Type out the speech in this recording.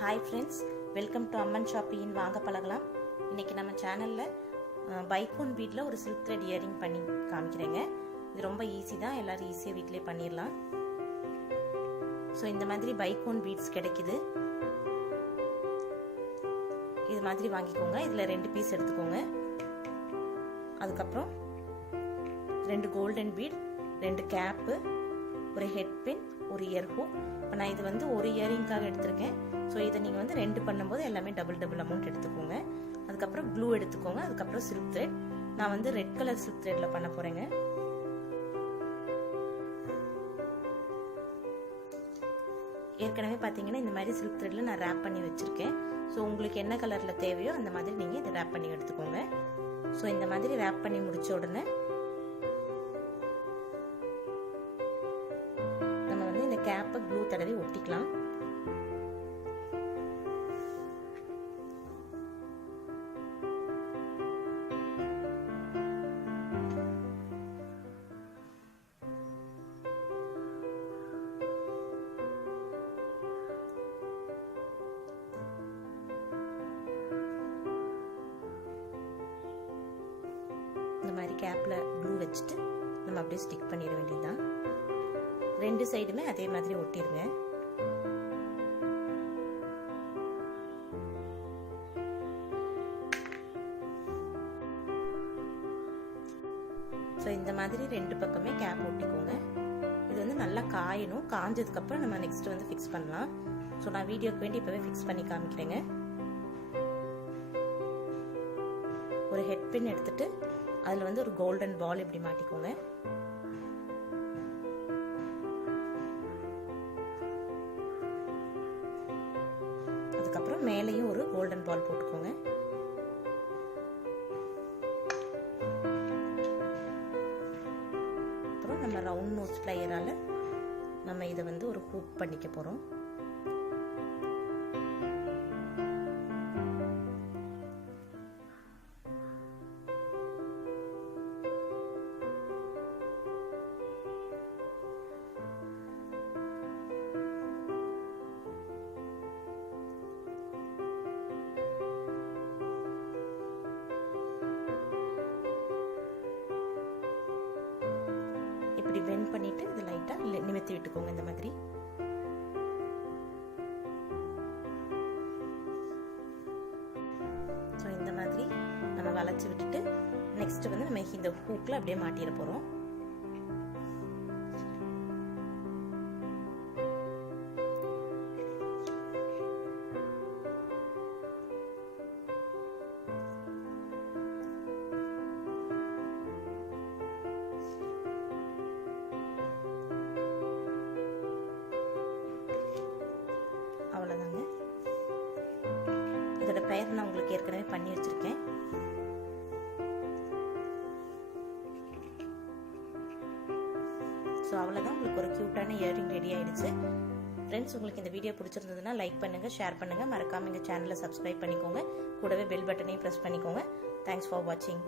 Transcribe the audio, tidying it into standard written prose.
Hi friends, welcome to Amman Shopping in வாங்க பழகலாம். இன்னைக்கு நம்ம சேனல்ல பைகோன் பீட்ல ஒரு silk thread earring பண்ணி காமிக்கிறேங்க. இது ரொம்ப ஈஸி தான், எல்லாரும் ஈஸியா வீட்லயே பண்ணிரலாம். சோ இந்த மாதிரி பைகோன் பீட்ஸ் கிடைக்குது. இது மாதிரி வாங்கிக்கோங்க. இதுல 2 பீஸ் எடுத்துக்கோங்க. அதுக்கு அப்புறம் 2 கோல்டன் பீட், 2 கேப், ஒரு ஹெட் பின், ஒரு இயர் ஹூக். இப்போ நான் இது வந்து ஒரு இயரிங்காக எடுத்திருக்கேன். ஸோ இதை நீங்கள் வந்து 2 பண்ணும்போது எல்லாமே டபுள் அமௌண்ட் எடுத்துக்கோங்க. அதுக்கப்புறம் க்ளூ எடுத்துக்கோங்க. அதுக்கப்புறம் சில்க் த்ரெட். நான் வந்து ரெட் கலர் சில்க் த்ரெட்ல பண்ண போறேங்க. ஏற்கனவே பார்த்தீங்கன்னா இந்த மாதிரி சில்க் த்ரெட்ல நான் ரேப் பண்ணி வச்சிருக்கேன். ஸோ உங்களுக்கு என்ன கலர்ல தேவையோ அந்த மாதிரி நீங்கள் இதை ரேப் பண்ணி எடுத்துக்கோங்க. ஸோ இந்த மாதிரி ரேப் பண்ணி முடிச்ச உடனே நம்ம வந்து இந்த கேப்பை க்ளூ தடவி ஒட்டிக்கலாம். இந்த மாதிரி கேப்ல க்ளூ வச்சுட்டு நம்ம அப்படியே ஸ்டிக் பண்ணிட வேண்டியதுதான். 2 சைடுமே அதே மாதிரி ஒட்டிருங்க. ஸோ இந்த மாதிரி 2 பக்கமே கேப் ஒட்டிக்கோங்க. இது வந்து நல்லா காயணும். காஞ்சதுக்கு அப்புறம் நம்ம நெக்ஸ்ட் வந்து ஃபிக்ஸ் பண்ணலாம். ஸோ நான் வீடியோக்கு வேண்டி இப்பவே ஃபிக்ஸ் பண்ணி காமிக்கிறேங்க. ஒரு ஹெட் பின் எடுத்துட்டு அதுல வந்து ஒரு கோல்டன் பால் இப்படி மாட்டிக்கோங்க. அதுக்கப்புறம் மேலேயும் ஒரு கோல்டன் பால் போட்டுக்கோங்க. அப்புறம் நம்ம ரவுண்ட் நோஸ் பிளையரால நம்ம இதை வந்து ஒரு ஹூக் பண்ணிக்க போறோம். இப்படி பெண்ட் பண்ணிட்டு இது லைட்டா நிமித்தி விட்டுக்கோங்க. இந்த மாதிரி சோ இந்த மாதிரி நம்ம வளைச்சு விட்டுட்டு நெக்ஸ்ட் வந்து நம்ம இந்த ஹூக்ல அப்படியே மாட்டிர போறோம். அவ்வளவுதாங்க. இதோட பெயர் நான் உங்களுக்கு ஏற்கனவே பண்ணி வச்சிருக்கேன். ஸோ அவ்வளோதான், உங்களுக்கு ஒரு கியூட்டான இயரிங் ரெடி ஆயிடுச்சு. ஃப்ரெண்ட்ஸ், உங்களுக்கு இந்த வீடியோ பிடிச்சிருந்ததுன்னா லைக் பண்ணுங்க, ஷேர் பண்ணுங்க, மறக்காம எங்க சேனலை சப்ஸ்கிரைப் பண்ணிக்கோங்க. கூடவே பெல் பட்டனையும் ப்ரெஸ் பண்ணிக்கோங்க. தேங்க்ஸ் ஃபார் வாட்சிங்.